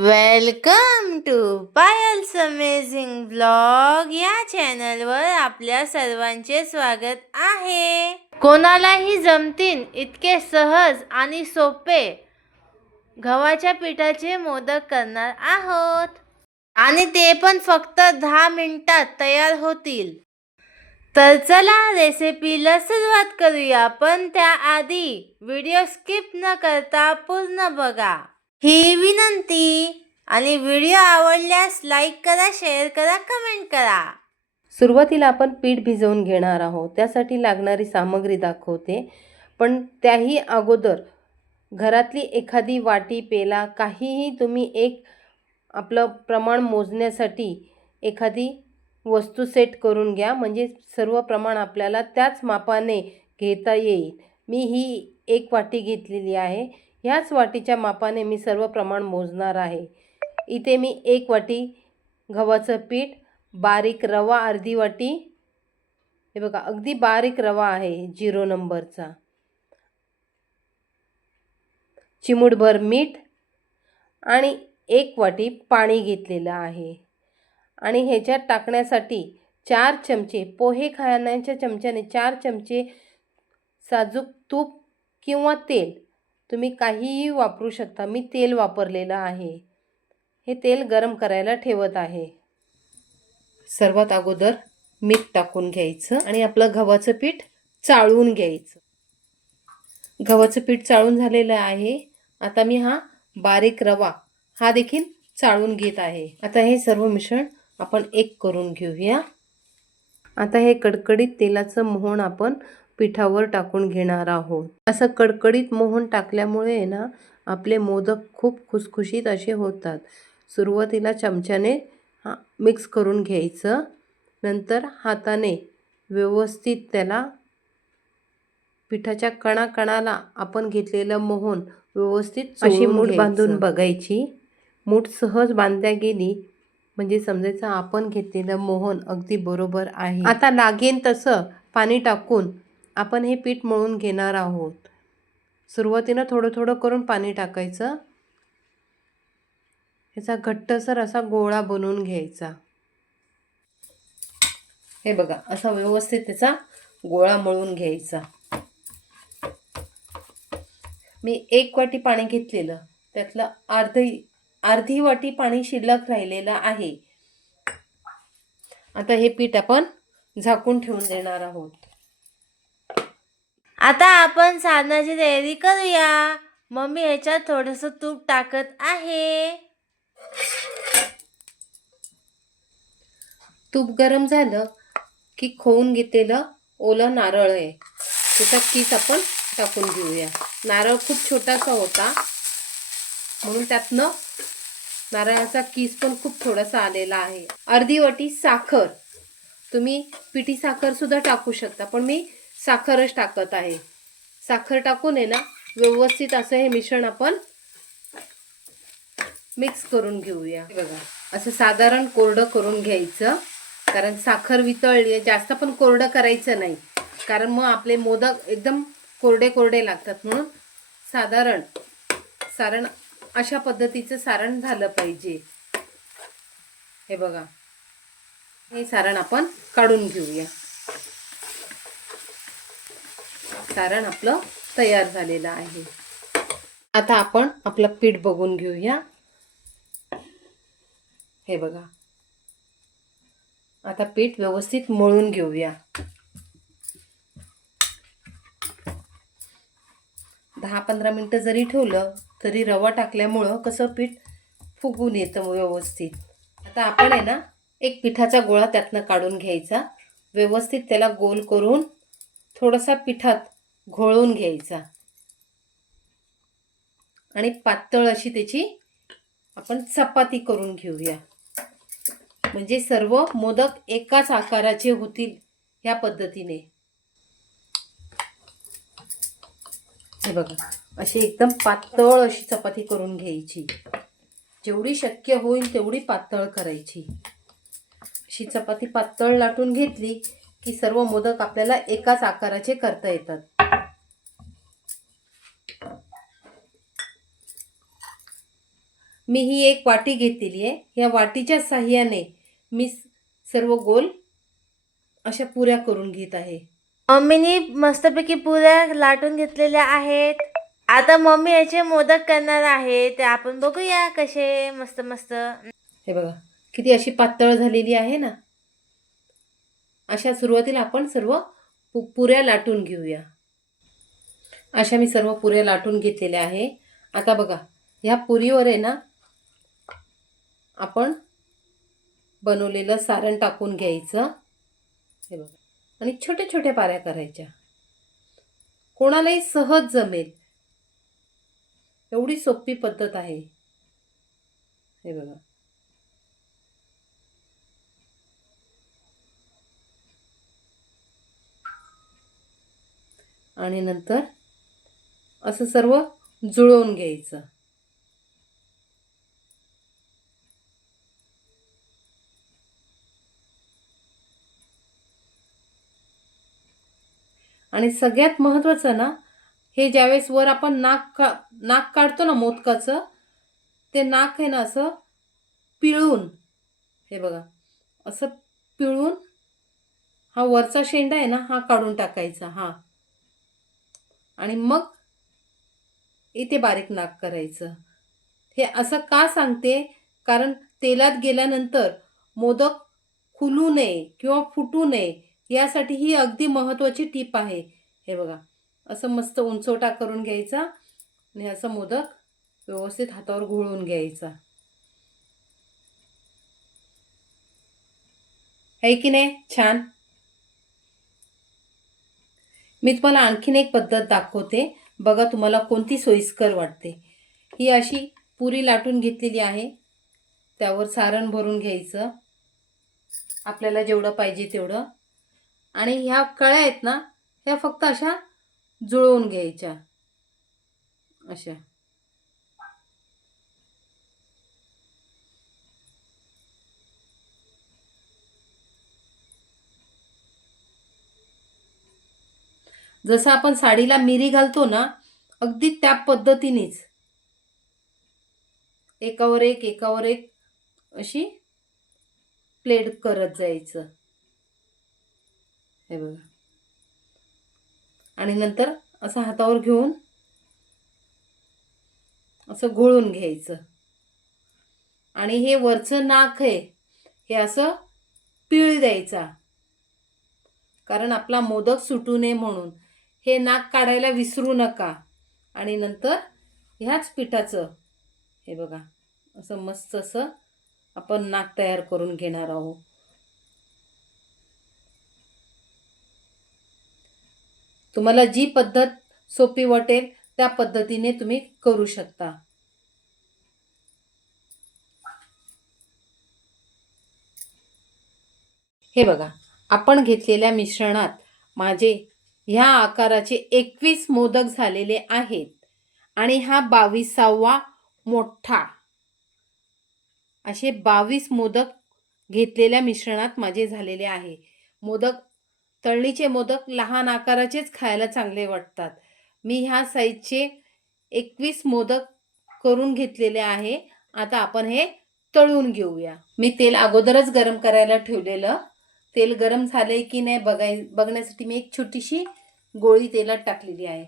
Welcome to Payal's amazing blog या चॅनलवर आपल्या सर्वांचे स्वागत आहे. कोणालाही जमतील इतके सहज आणि सोपे गव्हाच्या पिठाचे मोदक करणार आहोत. आणि ते पण फक्त दहा मिनिटात तयार होतील. तर चला रेसिपीला सुरुवात करूया पण त्याआधी व्हिडिओ स्किप न करता पूर्ण बघा. ही विनंती आणि व्हिडिओ आवडल्यास लाईक करा शेअर करा कमेंट करा. सुरुवातीला आपण पीठ भिजवून घेणार आहोत. त्यासाठी लागणारी सामग्री दाखवते. पण त्याही अगोदर घरातली एखादी वाटी पेला काहीही तुम्ही एक आपलं प्रमाण मोजण्यासाठी एखादी वस्तू सेट करून घ्या. म्हणजे सर्व प्रमाण आपल्याला त्याच मापाने घेता येईल. मी ही एक वाटी घेतलेली आहे. ह्याच वाटीच्या मापाने मी सर्व प्रमाण मोजणार आहे. इथे मी एक वाटी गव्हाचं पीठ बारीक रवा अर्धी वाटी हे बघा अगदी बारीक रवा आहे झिरो नंबरचा. चिमूटभर मीठ आणि एक वाटी पाणी घेतलेलं आहे. आणि ह्याच्यात टाकण्यासाठी चार चमचे पोहे खाण्याच्या चमच्याने चार चमचे साजूक तूप किंवा तेल तुम्ही काहीही वापरू शकता. मी तेल वापरलेलं आहे. हे तेल गरम करायला ठेवत आहे. सर्वात अगोदर मीठ टाकून घ्यायचं आणि आपलं गव्हाचं पीठ चाळून घ्यायचं. गव्हाचं पीठ चाळून झालेलं आहे. आता मी हा बारीक रवा हा देखील चाळून घेत आहे. आता हे सर्व मिश्रण आपण एक करून घेऊया. आता हे कडकडीत तेलाचं मोहन आपण पिठावर टाकून घेणार आहोत. असं कडकडीत मोहन टाकल्यामुळे ना आपले मोदक खूप खुसखुशीत असे होतात. सुरुवातीला चमच्याने हा मिक्स करून घ्यायचं. नंतर हाताने व्यवस्थित त्याला पिठाच्या कणाकणाला आपण घेतलेलं मोहन व्यवस्थित अशी मूठ बांधून बघायची. मूठ सहज बांधल्या गेली म्हणजे समजायचं आपण घेतलेलं मोहन अगदी बरोबर आहे. आता लागेल तसं पाणी टाकून आपण हे पीठ मळून घेणार आहोत. सुरुवातीला थोडं थोडं करून पाणी टाकायचं. ह्याचा घट्टसर असा गोळा बनवून घ्यायचा. हे बघा असा व्यवस्थित त्याचा गोळा मळून घ्यायचा. मी एक वाटी पाणी घेतलेलं. त्यातलं अर्धी अर्धी वाटी पाणी शिल्लक राहिलेलं आहे. आता हे पीठ आपण झाकून ठेवून देणार आहोत. आता आपण साधनाची तयारी करूया. मम्मी ह्याच्यात थोडस तूप टाकत आहे. तूप गरम झालं की खोवून घेतलेलं ओलं नारळ आहे. त्याचा किस आपण टाकून घेऊया. नारळ खूप छोटासा होता. म्हणून त्यातनं नारळाचा किस पण खूप थोडासा आलेला आहे. अर्धी वाटी साखर. तुम्ही पिठी साखर सुद्धा टाकू शकता. पण मी साखरच टाकत आहे. साखर टाकून आहे ना व्यवस्थित असं हे मिश्रण आपण मिक्स करून घेऊया. हे बघा असं साधारण कोरडं करून घ्यायचं. कारण साखर वितळली आहे जास्त पण कोरडं करायचं नाही. कारण मग आपले मोदक एकदम कोरडे कोरडे लागतात म्हणून साधारण सारण अशा पद्धतीचं सारण झालं पाहिजे. हे बघा हे सारण आपण काढून घेऊया. सारण आपलं तयार झालेलं आहे. आता आपण आपलं पीठ बघून घेऊया. हे बघा. आता पीठ व्यवस्थित मळून घेऊया. दहा पंधरा मिनटं जरी ठेवलं तरी रवा टाकल्यामुळं कसं पीठ फुगून येतं व्यवस्थित. आता आपण आहे ना एक पिठाचा गोळा त्यातनं काढून घ्यायचा. व्यवस्थित त्याला गोल करून थोडासा पिठात घोळून घ्यायचा. आणि पातळ अशी त्याची आपण चपाती करून घेऊया. म्हणजे सर्व मोदक एकाच आकाराचे होतील ह्या पद्धतीने. हे बघा अशी एकदम पातळ अशी चपाती करून घ्यायची. जेवढी शक्य होईल तेवढी पातळ करायची. अशी चपाती पातळ लाटून घेतली की सर्व मोदक आपल्याला एकाच आकाराचे करता येतात. मी ही एक वाटी घेतलेली आहे. या वाटीच्या साह्याने मी सर्व गोल अशा पुऱ्या करून घेत आहे. मम्मीनी मस्तपैकी पुऱ्या लाटून घेतलेल्या आहेत. आता मम्मी याचे मोदक करणार आहे. ते आपण बघूया कसे मस्त मस्त. हे बघा किती अशी पातळ झालेली आहे ना? अशा सुरुवातीला आपण सर्व पु पुऱ्या लाटून घेऊया. अशा मी सर्व पुऱ्या लाटून घेतलेल्या आहे. आता बघा ह्या पुरीवर आहे ना आपण बनवलेलं सारण टाकून घ्यायचं. हे बघा. आणि छोट्या छोट्या पाऱ्या करायच्या. कोणालाही सहज जमेल. एवढी सोपी पद्धत आहे. हे बघा. आणि नंतर असं सर्व जुळवून घ्यायचं. आणि सगळ्यात महत्त्वाचं ना हे ज्यावेळेस वर आपण नाक का नाक काढतो ना मोदकाचं ते नाक आहे ना असं पिळून हे बघा असं पिळून हा वरचा शेंडा आहे ना हा काढून टाकायचा हा. आणि मग इथे बारीक नाक करायचं. हे असं का सांगते? कारण तेलात गेल्यानंतर मोदक खुलू नये किंवा फुटू नये यासाठी ही अगदी महत्त्वाची टीप आहे. हे बघा असं मस्त उंचवटा करून घ्यायचा आणि असं मोदक व्यवस्थित हातावर घोळून घ्यायचा. आहे की नाही? छान. मी तुम्हाला आणखीन एक पद्धत दाखवते. बघा तुम्हाला कोणती सोयीस्कर वाटते. ही अशी पुरी लाटून घेतलेली आहे. त्यावर सारण भरून घ्यायचं. आपल्याला जेवढं पाहिजे तेवढं. आणि ह्या कळ्या आहेत ना ह्या फक्त अशा जुळवून घ्यायच्या. अशा. जसं आपण साडीला मिरी घालतो ना अगदी त्या पद्धतीनेच. एकावर एक एकावर एक अशी प्लेट करत जायचं. हे बघा. आणि नंतर असं हातावर घेऊन असं घोळून घ्यायचं. आणि हे वरचं नाक आहे हे असं पिळ द्यायचा. कारण आपला मोदक सुटू नये म्हणून. हे नाक काढायला विसरू नका. आणि नंतर ह्याच पिठाचं हे बघा असं मस्त असं आपण नाक तयार करून घेणार आहोत. तुम्हाला जी पद्धत सोपी वाटेल त्या पद्धतीने तुम्ही करू शकता. हे बघा आपण घेतलेल्या मिश्रणात माझे ह्या आकाराचे एकवीस मोदक झालेले आहेत आणि हा बावीसावा मोठा. असे बावीस मोदक घेतलेल्या मिश्रणात माझे झालेले आहे. मोदक तळणीचे मोदक लहान आकाराचेच खायला चांगले वाटतात. मी ह्या साईजचे एकवीस मोदक करून घेतलेले आहे. आता आपण हे तळून घेऊया. मी तेल अगोदरच गरम करायला ठेवलेलं. तेल गरम झाले की नाही बघाय बघण्यासाठी मी एक छोटीशी गोळी तेलात टाकलेली आहे.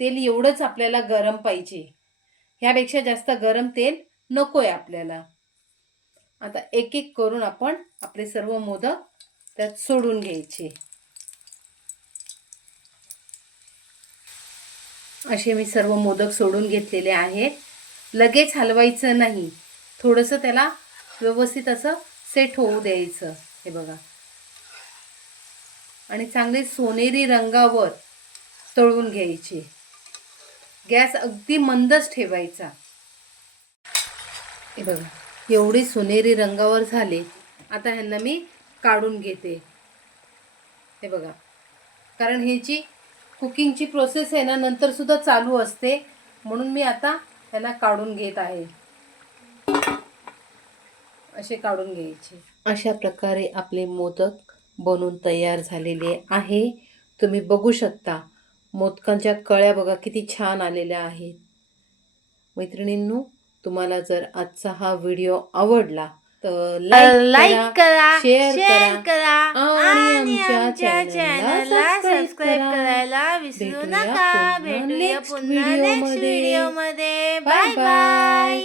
तेल एवढंच आपल्याला गरम पाहिजे. ह्यापेक्षा जास्त गरम तेल नको आहे आपल्याला. आता एक एक करून आपण आपले सर्व मोदक त्यात सोडून घ्यायचे. असे मी सर्व मोदक सोडून घेतलेले आहेत लगेच हलवायचं नाही. थोडंसं त्याला व्यवस्थित असं सेट होऊ द्यायचं. हे बघा. आणि चांगले सोनेरी रंगावर तळून घ्यायचे. गॅस अगदी मंदच ठेवायचा. हे बघा. एवढे सोनेरी रंगावर झाले. आता ह्यांना मी काढून घेते. हे बघा. कारण हे जी कुकिंगची प्रोसेस आहे ना नंतरसुद्धा चालू असते. म्हणून मी आता त्यांना काढून घेत आहे. असे काढून घ्यायचे. अशा प्रकारे आपले मोदक बनून तयार झालेले आहे. तुम्ही बघू शकता मोदकांच्या कळ्या बघा किती छान आलेल्या आहेत. मैत्रिणींनो तुम्हाला जर आजचा हा व्हिडिओ आवडला तर लाईक करा शेअर करा आणि आमच्या चॅनलला सबस्क्राईब सबस्क्राईब करा. करायला विसरू नका भेटूया पुन्हा नेक्स्टमध्ये. व्हिडिओमध्ये Bye बाय. बाय